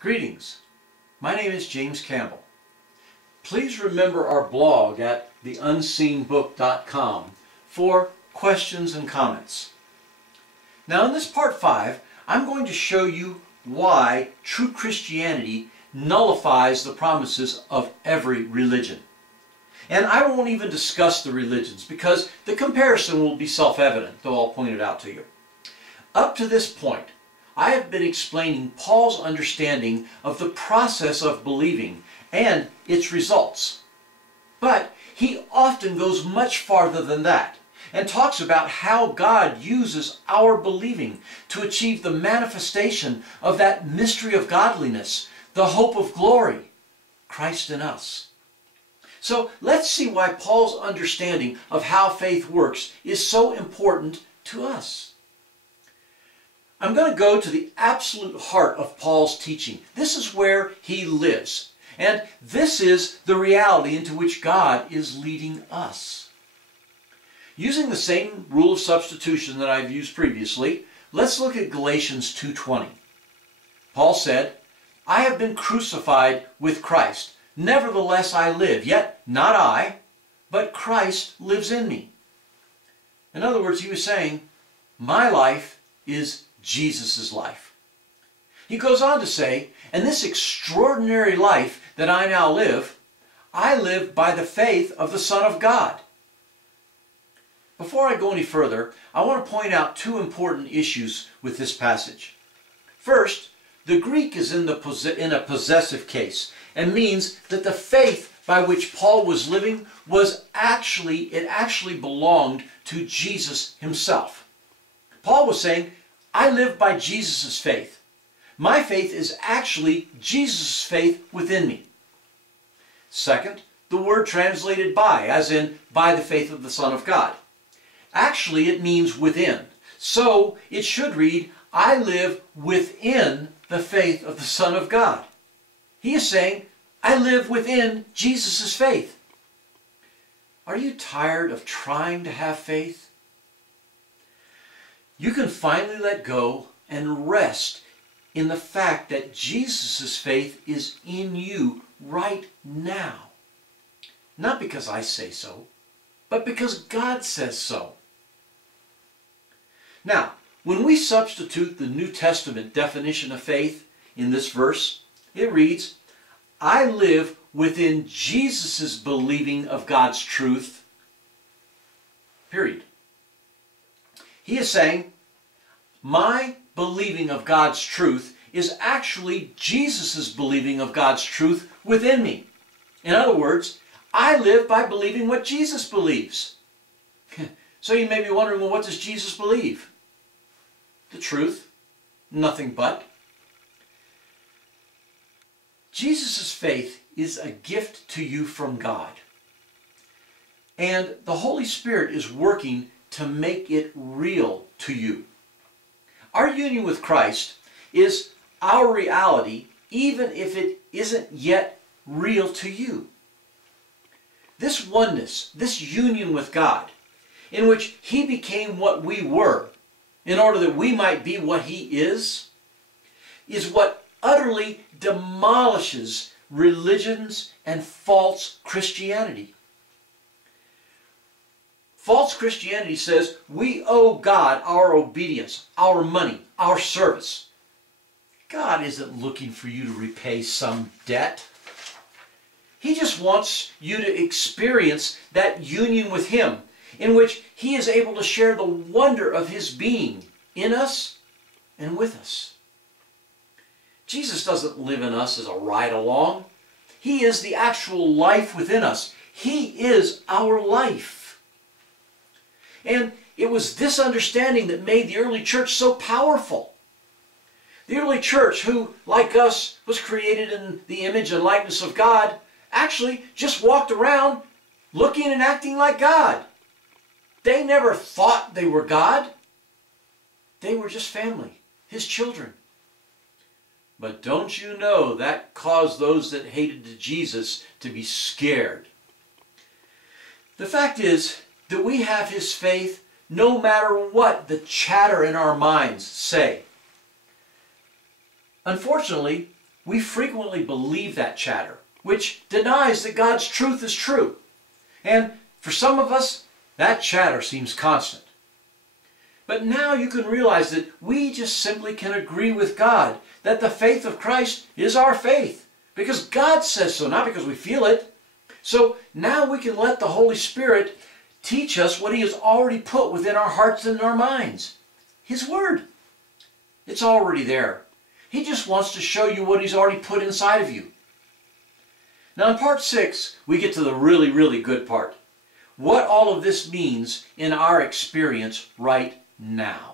Greetings. My name is James Campbell. Please remember our blog at theunseenbook.com for questions and comments. Now in this part 5, I'm going to show you why true Christianity nullifies the promises of every religion. And I won't even discuss the religions because the comparison will be self-evident, though I'll point it out to you. Up to this point, I have been explaining Paul's understanding of the process of believing and its results. But he often goes much farther than that and talks about how God uses our believing to achieve the manifestation of that mystery of godliness, the hope of glory, Christ in us. So let's see why Paul's understanding of how faith works is so important to us. I'm going to go to the absolute heart of Paul's teaching. This is where he lives. And this is the reality into which God is leading us. Using the same rule of substitution that I've used previously, let's look at Galatians 2:20. Paul said, "I have been crucified with Christ. Nevertheless I live, yet not I, but Christ lives in me." In other words, he was saying, my life is Jesus' life. He goes on to say, and this extraordinary life that I now live, I live by the faith of the Son of God. Before I go any further, I want to point out two important issues with this passage. First, the Greek is in a possessive case and means that the faith by which Paul was living actually belonged to Jesus himself. Paul was saying, I live by Jesus' faith. My faith is actually Jesus' faith within me. Second, the word translated by, as in by the faith of the Son of God. Actually, it means within. So it should read, I live within the faith of the Son of God. He is saying, I live within Jesus' faith. Are you tired of trying to have faith? You can finally let go and rest in the fact that Jesus' faith is in you right now. Not because I say so, but because God says so. Now, when we substitute the New Testament definition of faith in this verse, it reads, I live within Jesus' believing of God's truth, period. He is saying, my believing of God's truth is actually Jesus' believing of God's truth within me. In other words, I live by believing what Jesus believes. So you may be wondering, well, what does Jesus believe? The truth, nothing but. Jesus' faith is a gift to you from God. And the Holy Spirit is working to make it real to you. Our union with Christ is our reality, even if it isn't yet real to you. This oneness, this union with God, in which He became what we were, in order that we might be what He is what utterly demolishes religions and false Christianity. False Christianity says we owe God our obedience, our money, our service. God isn't looking for you to repay some debt. He just wants you to experience that union with Him, in which He is able to share the wonder of His being in us and with us. Jesus doesn't live in us as a ride-along. He is the actual life within us. He is our life. And it was this understanding that made the early church so powerful. The early church, who, like us, was created in the image and likeness of God, actually just walked around looking and acting like God. They never thought they were God. They were just family, His children. But don't you know that caused those that hated Jesus to be scared? The fact is that we have His faith no matter what the chatter in our minds say. Unfortunately, We frequently believe that chatter, which denies that God's truth is true. And for some of us, that chatter seems constant. But now you can realize that we just simply can agree with God that the faith of Christ is our faith, because God says so, not because we feel it. So now we can let the Holy Spirit teach us what He has already put within our hearts and our minds. His Word. It's already there. He just wants to show you what He's already put inside of you. Now in part 6, we get to the really, really good part. What all of this means in our experience right now.